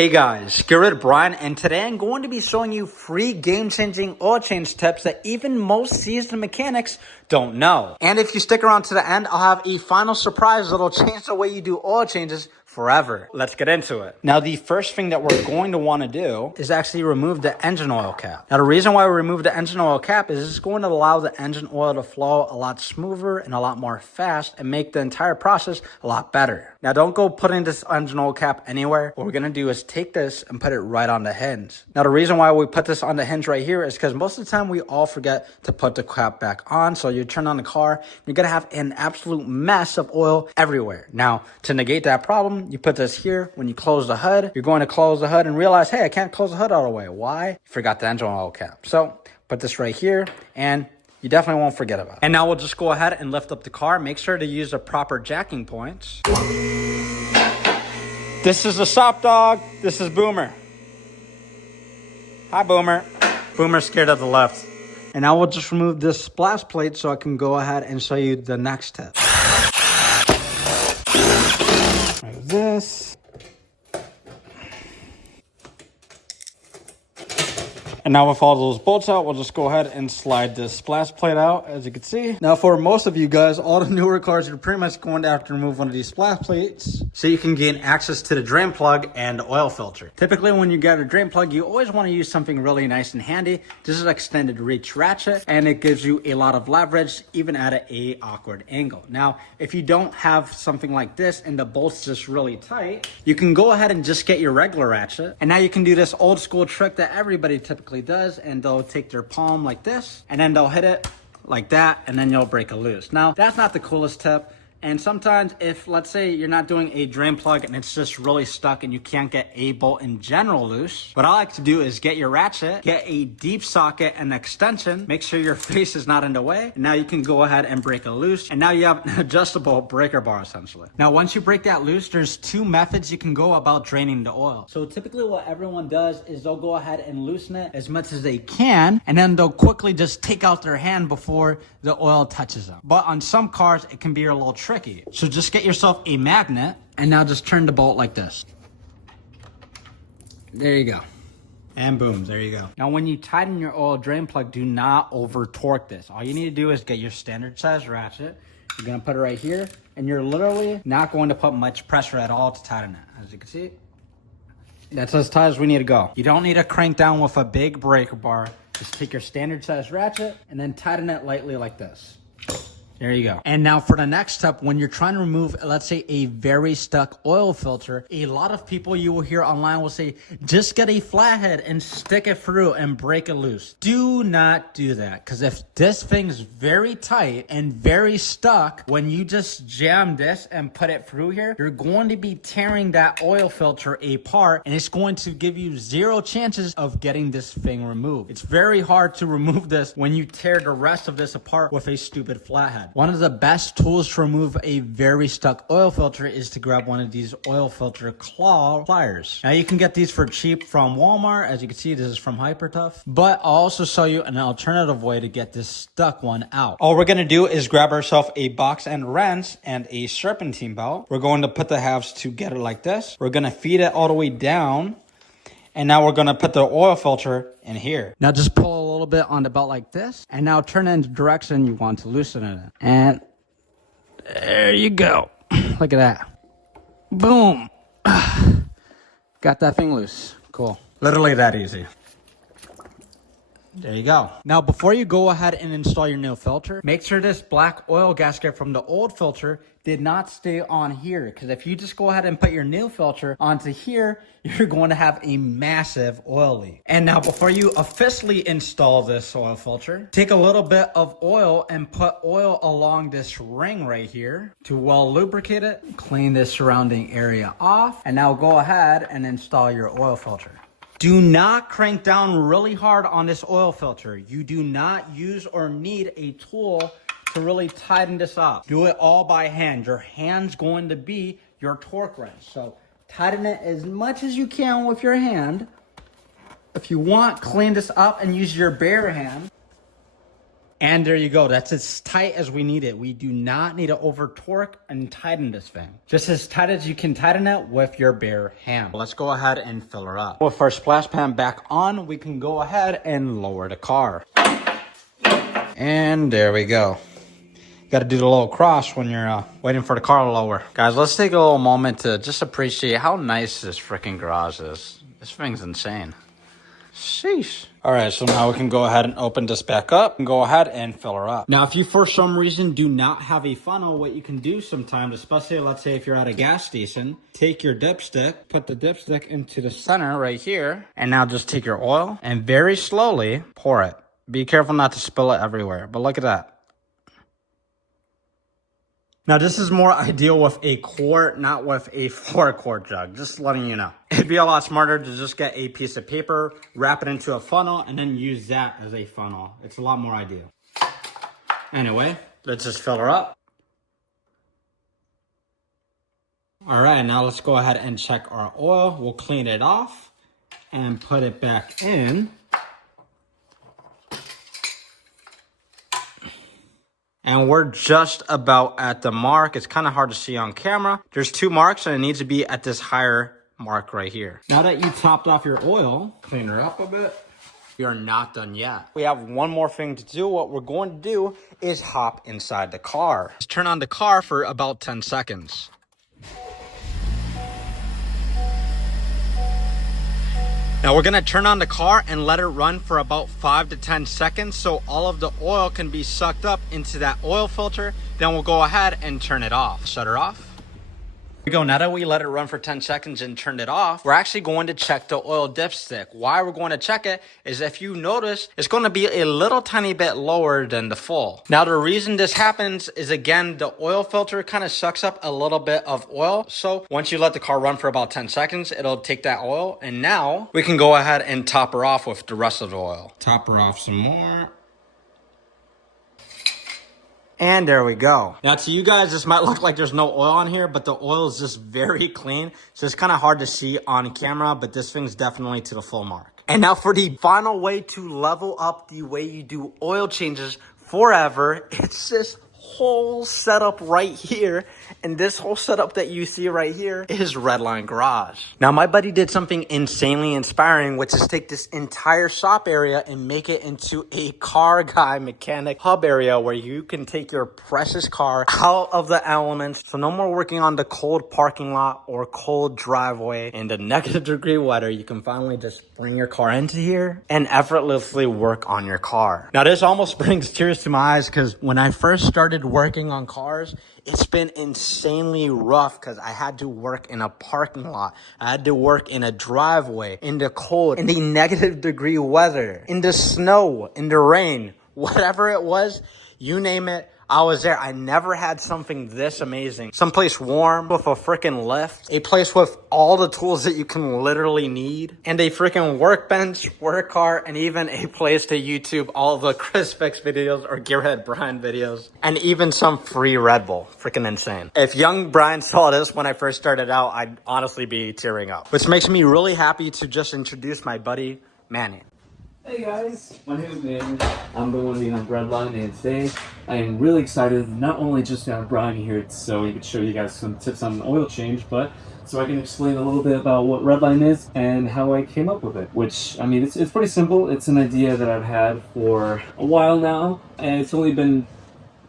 Hey guys, get rid of Brian, and today I'm going to be showing you free game-changing oil change tips that even most seasoned mechanics don't know. And if you stick around to the end, I'll have a final surprise that'll change the way you do oil changes forever. Let's get into it. Now, the first thing that we're going to want to do is actually remove the engine oil cap. Now, the reason why we remove the engine oil cap is it's going to allow the engine oil to flow a lot smoother and a lot more fast and make the entire process a lot better. Now, don't go putting this engine oil cap anywhere. What we're going to do is take this and put it right on the hinge. Now, the reason why we put this on the hinge right here is because most of the time we all forget to put the cap back on. So you turn on the car, you're going to have an absolute mess of oil everywhere. Now, to negate that problem, you put this here. When you close the hood, you're going to close the hood and realize, hey, I can't close the hood all the way. Why? You forgot the engine oil cap. So put this right here and you definitely won't forget about it. And now we'll just go ahead and lift up the car. Make sure to use the proper jacking points. This is the Sop Dog. This is Boomer. Hi, Boomer. Boomer's scared of the left. And now we'll just remove this splash plate so I can go ahead and show you the next tip. Like this. And now with all those bolts out, we'll just go ahead and slide this splash plate out, as you can see. Now, for most of you guys, all the newer cars, you're pretty much going to have to remove one of these splash plates so you can gain access to the drain plug and oil filter. Typically, when you get a drain plug, you always want to use something really nice and handy. This is an extended reach ratchet, and it gives you a lot of leverage, even at an awkward angle. Now, if you don't have something like this and the bolt's just really tight, you can go ahead and just get your regular ratchet. And now you can do this old school trick that everybody typically does, and they'll take their palm like this and then they'll hit it like that, and then you'll break it loose. Now, that's not the coolest tip. And sometimes if, let's say, you're not doing a drain plug and it's just really stuck and you can't get a bolt in general loose, what I like to do is get your ratchet, get a deep socket and extension, make sure your face is not in the way, and now you can go ahead and break it loose, and now you have an adjustable breaker bar essentially. Now, once you break that loose, there's two methods you can go about draining the oil. So typically what everyone does is they'll go ahead and loosen it as much as they can, and then they'll quickly just take out their hand before the oil touches them. But on some cars, it can be a little tricky. So just get yourself a magnet and now just turn the bolt like this. There you go. And boom, there you go. Now, when you tighten your oil drain plug, do not over torque this. All you need to do is get your standard size ratchet. You're gonna put it right here, and you're literally not going to put much pressure at all to tighten it. As you can see, that's as tight as we need to go. You don't need to crank down with a big breaker bar. Just take your standard size ratchet and then tighten it lightly like this. There you go. And now for the next step, when you're trying to remove, let's say, a very stuck oil filter, a lot of people you will hear online will say, just get a flathead and stick it through and break it loose. Do not do that, because if this thing's very tight and very stuck, when you just jam this and put it through here, you're going to be tearing that oil filter apart, and it's going to give you zero chances of getting this thing removed. It's very hard to remove this when you tear the rest of this apart with a stupid flathead. One of the best tools to remove a very stuck oil filter is to grab one of these oil filter claw pliers. Now, you can get these for cheap from Walmart. As you can see, this is from Hypertough. But I'll also show you an alternative way to get this stuck one out. All we're going to do is grab ourselves a box and wrench and a serpentine belt. We're going to put the halves together like this. We're going to feed it all the way down. And now we're going to put the oil filter in here. Now just pull a little bit on the belt like this. And now turn it in the direction you want to loosen it in. And there you go. Look at that. Boom. Got that thing loose. Cool. Literally that easy. There you go. Now, before you go ahead and install your new filter, make sure this black oil gasket from the old filter did not stay on here. Because if you just go ahead and put your new filter onto here, you're going to have a massive oil leak. And now, before you officially install this oil filter, take a little bit of oil and put oil along this ring right here to well lubricate it. Clean this surrounding area off. And now go ahead and install your oil filter. Do not crank down really hard on this oil filter. You do not use or need a tool to really tighten this up. Do it all by hand. Your hand's going to be your torque wrench. So tighten it as much as you can with your hand. If you want, clean this up and use your bare hand. And there you go. That's as tight as we need it. We do not need to over torque and tighten this thing. Just as tight as you can tighten it with your bare hand. Let's go ahead and fill her up. With our splash pan back on, we can go ahead and lower the car. And there we go. Got to do the little cross when you're waiting for the car to lower. Guys, let's take a little moment to just appreciate how nice this freaking garage is. This thing's insane. Sheesh. All right, so now we can go ahead and open this back up and go ahead and fill her up. Now, if you for some reason do not have a funnel, what you can do sometimes, especially let's say if you're at a gas station, take your dipstick, put the dipstick into the center right here, and now just take your oil and very slowly pour it. Be careful not to spill it everywhere, but look at that. Now, this is more ideal with a quart, not with a 4-quart jug. Just letting you know. It'd be a lot smarter to just get a piece of paper, wrap it into a funnel, and then use that as a funnel. It's a lot more ideal. Anyway, let's just fill her up. All right, now let's go ahead and check our oil. We'll clean it off and put it back in. And we're just about at the mark. It's kind of hard to see on camera. There's 2 marks and it needs to be at this higher mark right here. Now that you topped off your oil, clean her up a bit. We are not done yet. We have one more thing to do. What we're going to do is hop inside the car. Let's turn on the car for about 10 seconds. Now we're gonna turn on the car and let it run for about 5 to 10 seconds so all of the oil can be sucked up into that oil filter. Then we'll go ahead and turn it off. Shut her off. Here we go. Now that we let it run for 10 seconds and turned it off, we're actually going to check the oil dipstick. Why we're going to check it is if you notice, it's going to be a little tiny bit lower than the full. Now the reason this happens is, again, the oil filter kind of sucks up a little bit of oil. So once you let the car run for about 10 seconds, it'll take that oil. And now we can go ahead and top her off with the rest of the oil. Top her off some more. And there we go. Now to you guys, this might look like there's no oil on here, but the oil is just very clean. So it's kind of hard to see on camera, but this thing's definitely to the full mark. And now for the final way to level up the way you do oil changes forever, it's this whole setup right here. And this whole setup that you see right here is Redline Garage. Now my buddy did something insanely inspiring, which is take this entire shop area and make it into a car guy mechanic hub area where you can take your precious car out of the elements. So no more working on the cold parking lot or cold driveway in the -degree weather. You can finally just bring your car into here and effortlessly work on your car. Now this almost brings tears to my eyes because when I first started working on cars, it's been insanely rough because I had to work in a parking lot. I had to work in a driveway, in the cold, in the -degree weather, in the snow, in the rain, whatever it was, you name it. I was there. I never had something this amazing. Someplace warm with a freaking lift. A place with all the tools that you can literally need. And a freaking workbench, work cart, and even a place to YouTube all the Chris Fix videos or Gearhead Brian videos. And even some free Red Bull. Freaking insane. If young Brian saw this when I first started out, I'd honestly be tearing up. Which makes me really happy to just introduce my buddy, Manny. Hey guys, my name is Manny. I'm the one being on Redline, and today I am really excited not only just to have Brian here so he could show you guys some tips on oil change, but so I can explain a little bit about what Redline is and how I came up with it. Which, I mean, it's pretty simple. It's an idea that I've had for a while now, and it's only been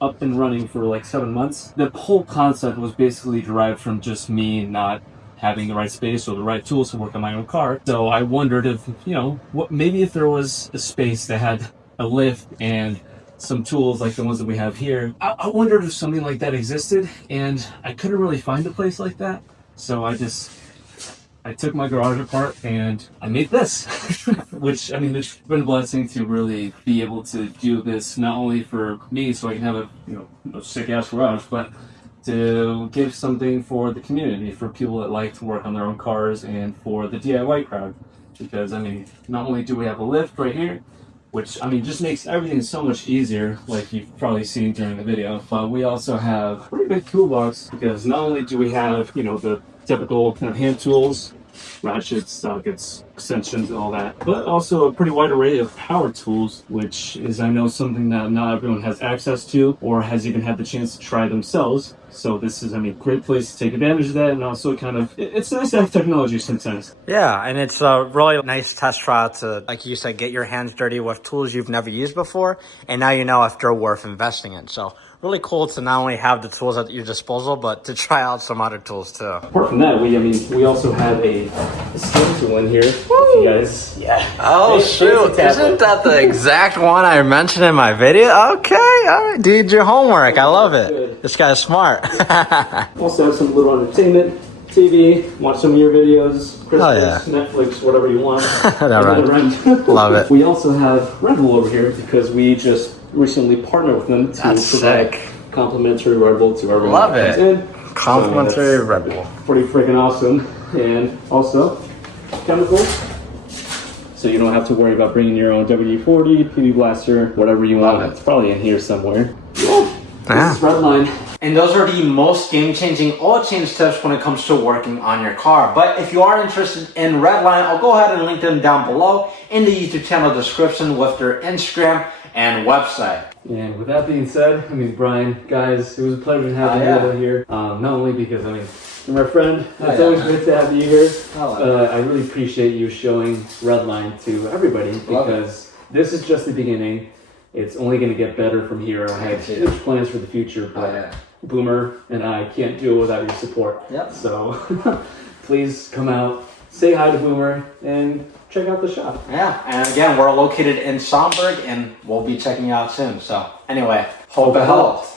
up and running for like 7 months. The whole concept was basically derived from just me not having the right space or the right tools to work on my own car. So I wondered if, maybe if there was a space that had a lift and some tools like the ones that we have here. I wondered if something like that existed, and I couldn't really find a place like that. So I took my garage apart and I made this, which, I mean, it's been a blessing to really be able to do this, not only for me so I can have a sick ass garage, but to give something for the community, for people that like to work on their own cars, and for the DIY crowd. Because, I mean, not only do we have a lift right here, which, I mean, just makes everything so much easier, like you've probably seen during the video, but we also have a pretty big toolbox, because not only do we have, the typical kind of hand tools ratchets, sockets, extensions, and all that. But also a pretty wide array of power tools, which is, I know, something that not everyone has access to or has even had the chance to try themselves. So this is, I mean, great place to take advantage of that, and also kind of, it's nice to have technology sometimes. Yeah, and it's a really nice test trial to, like you said, get your hands dirty with tools you've never used before, and now you know if they're worth investing in. So really cool to not only have the tools at your disposal, but to try out some other tools too. Apart from that, we also have a skin tool in here. If you guys, Oh shoot, isn't that the exact one I mentioned in my video? Okay, all right, dude, your homework. I love it. Good. This guy's smart. Also have some little entertainment, TV, watch some of your videos, Christmas, Netflix, whatever you want. Love it. We also have Red Bull over here because we just recently partnered with them to That's provide sick. complimentary Red Bull to everyone. Love that it. comes in. Complimentary So, Red Bull. pretty freaking awesome. And also chemicals, so you don't have to worry about bringing your own WD-40, PB Blaster, whatever you want. It's probably in here somewhere. Yeah. This is Redline. And those are the most game-changing oil change tips when it comes to working on your car. But if you are interested in Redline, I'll go ahead and link them down below in the YouTube channel description with their Instagram and website. And with that being said, I mean, Brian, guys, it was a pleasure to have you here. Not only because, I mean, you're my friend. It's always great to have you here. I really appreciate you showing Redline to everybody because this is just the beginning. It's only going to get better from here. I have huge plans for the future, but Boomer and I can't do it without your support. So please come out, say hi to Boomer, and check out the shop. Yeah, and again, we're located in Schaumburg, and we'll be checking you out soon. So anyway, hope it helps.